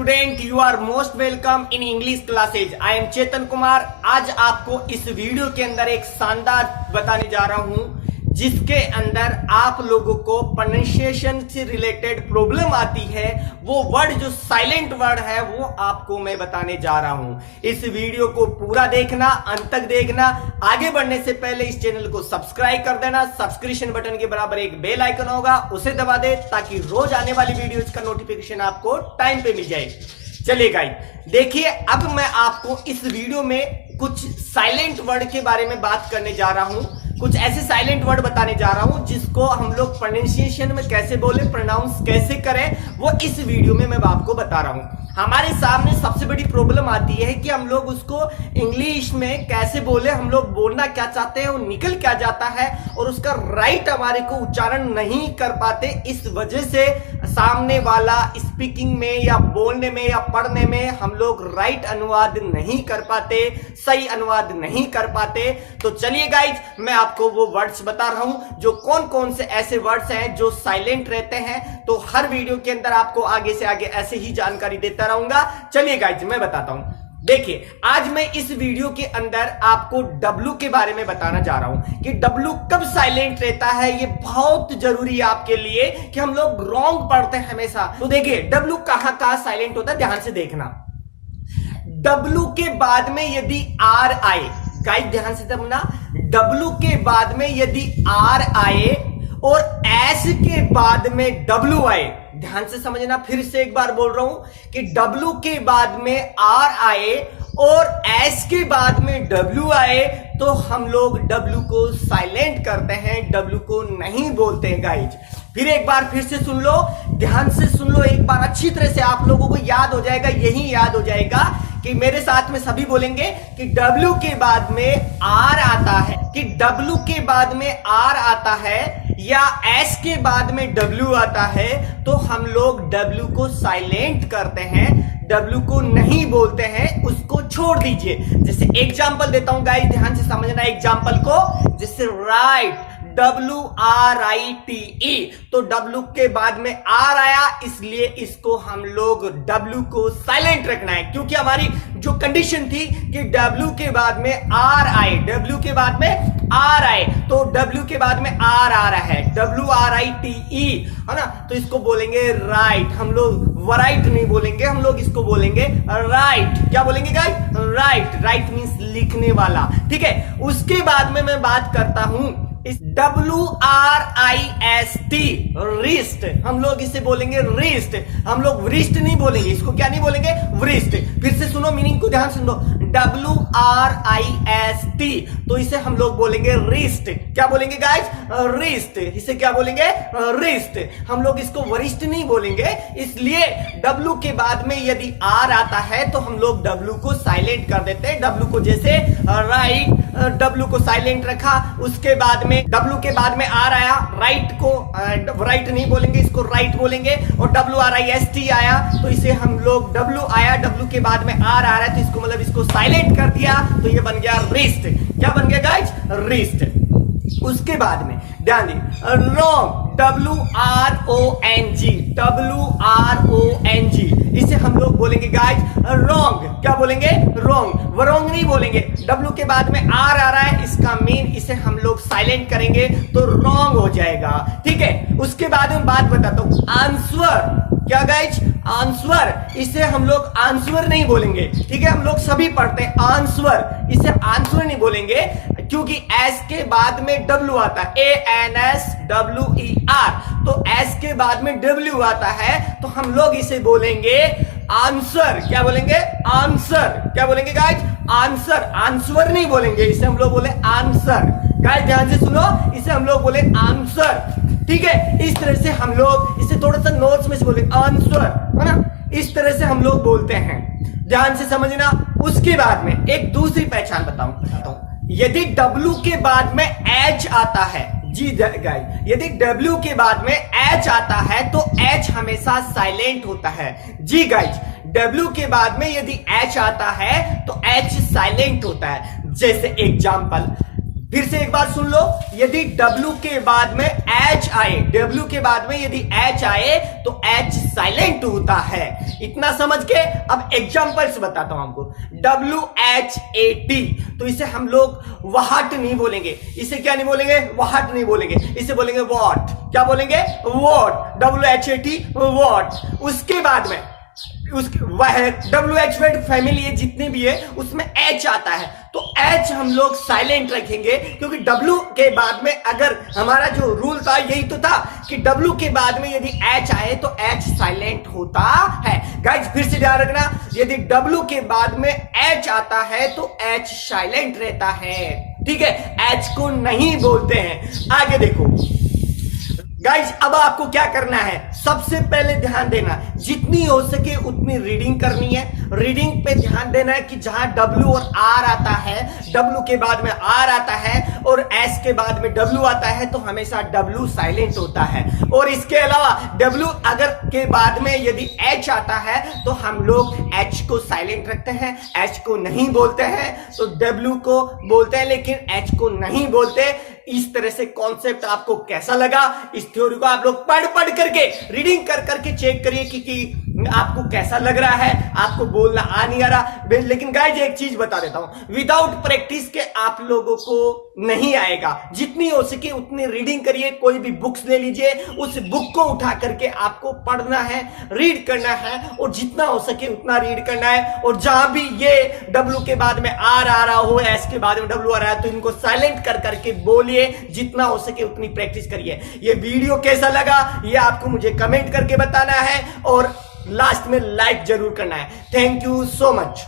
Student, you are most welcome in English classes. I am Chetan Kumar. आज आपको इस video के अंदर एक शानदार बताने जा रहा हूं जिसके अंदर आप लोगों को प्रोनाउंसिएशन से रिलेटेड प्रॉब्लम आती है। वो वर्ड जो साइलेंट वर्ड है वो आपको मैं बताने जा रहा हूं। इस वीडियो को पूरा देखना, अंत तक देखना। आगे बढ़ने से पहले इस चैनल को सब्सक्राइब कर देना। सब्सक्रिप्शन बटन के बराबर एक बेल आइकन होगा, उसे दबा दे ताकि रोज आने वाली वीडियोज का नोटिफिकेशन आपको टाइम पे मिल जाए। चलिए गाइस, देखिए अब मैं आपको इस वीडियो में कुछ साइलेंट वर्ड के बारे में बात करने जा रहा हूं। कुछ ऐसे साइलेंट वर्ड बताने जा रहा हूं जिसको हम लोग प्रोनाउंसिएशन में कैसे बोले, प्रोनाउंस कैसे करें, वो इस वीडियो में मैं आपको बता रहा हूं। हमारे सामने सबसे बड़ी प्रॉब्लम आती है कि हम लोग उसको इंग्लिश में कैसे बोले, हम लोग बोलना क्या चाहते हैं वो निकल क्या जाता है और उसका राइट हमारे को उच्चारण नहीं कर पाते। इस वजह से सामने वाला स्पीकिंग में या बोलने में या पढ़ने में हम लोग राइट अनुवाद नहीं कर पाते, सही अनुवाद नहीं कर पाते। तो चलिए गाइज, मैं आपको वो वर्ड्स बता रहा हूं जो कौन कौन से ऐसे वर्ड्स हैं जो साइलेंट रहते हैं। तो हर वीडियो के अंदर आपको आगे से आगे ऐसे ही जानकारी देता रहूंगा। चलिए गाइज, मैं बताता हूं। देखिए, आज मैं इस वीडियो के अंदर आपको W के बारे में बताना जा रहा हूं कि W कब साइलेंट रहता है। ये बहुत जरूरी है आपके लिए कि हम लोग रॉन्ग पढ़ते हैं हमेशा। तो देखिए W कहां कहां साइलेंट होता है, ध्यान से देखना। W के बाद में यदि R आए, गाइस ध्यान से समझना, W के बाद में यदि R आए और S के बाद में W आए, ध्यान से समझना। फिर से एक बार बोल रहा हूं कि W के बाद में R आए और S के बाद में W आए तो हम लोग W को साइलेंट करते हैं, W को नहीं बोलते हैं गाइज। फिर एक बार फिर से सुन लो, ध्यान से सुन लो एक बार अच्छी तरह से, आप लोगों को याद हो जाएगा, यही याद हो जाएगा कि मेरे साथ में सभी बोलेंगे कि W के बाद में R आता है, कि W के बाद में R आता है या S के बाद में W आता है तो हम लोग W को साइलेंट करते हैं, W को नहीं बोलते हैं, उसको छोड़ दीजिए। जैसे एग्जांपल देता हूं गाइस, ध्यान से समझना एग्जांपल को। जैसे राइट, WRITE, तो W के बाद में R आया, इसलिए इसको हम लोग W को साइलेंट रखना है, क्योंकि हमारी जो कंडीशन थी कि W के बाद में R आए, W के बाद में R आए, तो W के बाद में R आ रहा है, WRITE, है ना। तो इसको बोलेंगे राइट, हम लोग वराइट नहीं बोलेंगे, हम लोग इसको बोलेंगे राइट। क्या बोलेंगे गाइस? राइट। राइट मींस लिखने वाला, ठीक है। उसके बाद में मैं बात करता हूं इस WRIST, रिस्ट, हम लोग इसे बोलेंगे रिस्ट, हम लोग वृष्ट नहीं बोलेंगे, इसको क्या नहीं बोलेंगे? वृष्ट। फिर से सुनो, मीनिंग को ध्यान से सुनो, WRIST, तो इसे हम लोग बोलेंगे रिस्ट। क्या बोलेंगे गाइस? रिस्ट। इसे क्या बोलेंगे? रिस्ट। हम लोग इसको वरिष्ठ नहीं बोलेंगे, इसलिए W के बाद में यदि R आता है तो हम लोग W को साइलेंट कर देते हैं। W को जैसे राइट, W को साइलेंट रखा, उसके बाद में W के बाद में R आया, राइट को राइट नहीं बोलेंगे, इसको राइट बोलेंगे। और WRIST आया तो इसे हम लोग W आया, W के बाद में R आ रहा है तो इसको मतलब इसको साइलेंट कर दिया, तो ये बन गया रिस्ट। क्या बन गया गाइस? रिस्ट। उसके बाद में ध्यान दी, रॉन्ग, WRONG, इसे हम लोग बोलेंगे गाइस रॉन्ग। क्या बोलेंगे? रॉन्ग। वरॉन्ग नहीं बोलेंगे। W के बाद में R आ रहा है, इसका मीन इसे हम लोग साइलेंट करेंगे तो रॉन्ग हो जाएगा, ठीक है। उसके बाद में बात बताता हूं, आंसर। क्या गाइस? आंसर, इसे हम लोग आंसर नहीं बोलेंगे, ठीक है। हम लोग सभी पढ़ते हैं आंसर, इसे आंसर नहीं बोलेंगे क्योंकि S के बाद में W आता है, ANSWER, तो S के बाद में W आता है तो हम लोग इसे बोलेंगे आंसर। क्या बोलेंगे? आंसर। क्या बोलेंगे गाइस? आंसर। आंसर नहीं बोलेंगे, इसे हम लोग बोले आंसर। गाइस ध्यान से सुनो, इसे हम लोग बोले आंसर, ठीक है। इस तरह से हम लोग इसे थोड़ा सा नोट्स में से बोले आंसर, है ना। इस तरह से हम लोग बोलते हैं, ध्यान से समझना। उसके बाद में एक दूसरी पहचान बताता हूं। यदि W के बाद में H आता है, जी गाइस, यदि W के बाद में H आता है तो H हमेशा साइलेंट होता है। जी गाइस, W के बाद में यदि H आता है तो H साइलेंट होता है। जैसे एग्जांपल, फिर से एक बार सुन लो, यदि W के बाद में H आए, W के बाद में यदि H आए तो H साइलेंट होता है। इतना समझ के अब एग्जांपल्स बताता हूं हमको। WHAT, तो इसे हम लोग व्हाट नहीं बोलेंगे, इसे क्या नहीं बोलेंगे, व्हाट नहीं बोलेंगे, इसे बोलेंगे व्हाट। क्या बोलेंगे, व्हाट, WHAT व्हाट। उसके बाद में वह WH फैमिली है जितने भी है उसमें H आता है, तो H हम लोग साइलेंट रखेंगे, क्योंकि W के बाद में अगर हमारा जो रूल था यही तो था कि W के बाद में यदि H आए तो H साइलेंट होता है। गाइस फिर से ध्यान रखना, यदि W के बाद में H आता है तो H साइलेंट रहता है, ठीक है, H को नहीं बोलते हैं। आगे देखो गाइज, अब आपको क्या करना है, सबसे पहले ध्यान देना, जितनी हो सके उतनी रीडिंग करनी है। रीडिंग पे ध्यान देना है कि जहां W और R आता है, W के बाद में R आता है और S के बाद में W आता है, तो हमेशा W साइलेंट होता है। और इसके अलावा W अगर के बाद में यदि H आता है तो हम लोग H को साइलेंट रखते हैं, H को नहीं बोलते हैं, तो W को बोलते हैं लेकिन H को नहीं बोलते। इस तरह से कॉन्सेप्ट आपको कैसा लगा, इस थ्योरी को आप लोग पढ़ करके, रीडिंग कर करके चेक करिए कि आपको कैसा लग रहा है, आपको बोलना आ नहीं आ रहा। लेकिन गाइज एक चीज बता देता हूं, विदाउट प्रैक्टिस के आप लोगों को नहीं आएगा। जितनी हो सके उतनी रीडिंग करिए, कोई भी बुक्स ले लीजिए, उस बुक को उठा करके आपको पढ़ना है, रीड करना है, और जितना हो सके उतना रीड करना है। और जहां भी ये W के बाद में R आ रहा हो, S के बाद में W आ रहा है, तो इनको साइलेंट कर करके बोलिए, जितना हो सके उतनी प्रैक्टिस करिए। ये वीडियो कैसा लगा ये आपको मुझे कमेंट करके बताना है, और लास्ट में लाइक जरूर करना है। Thank you so much.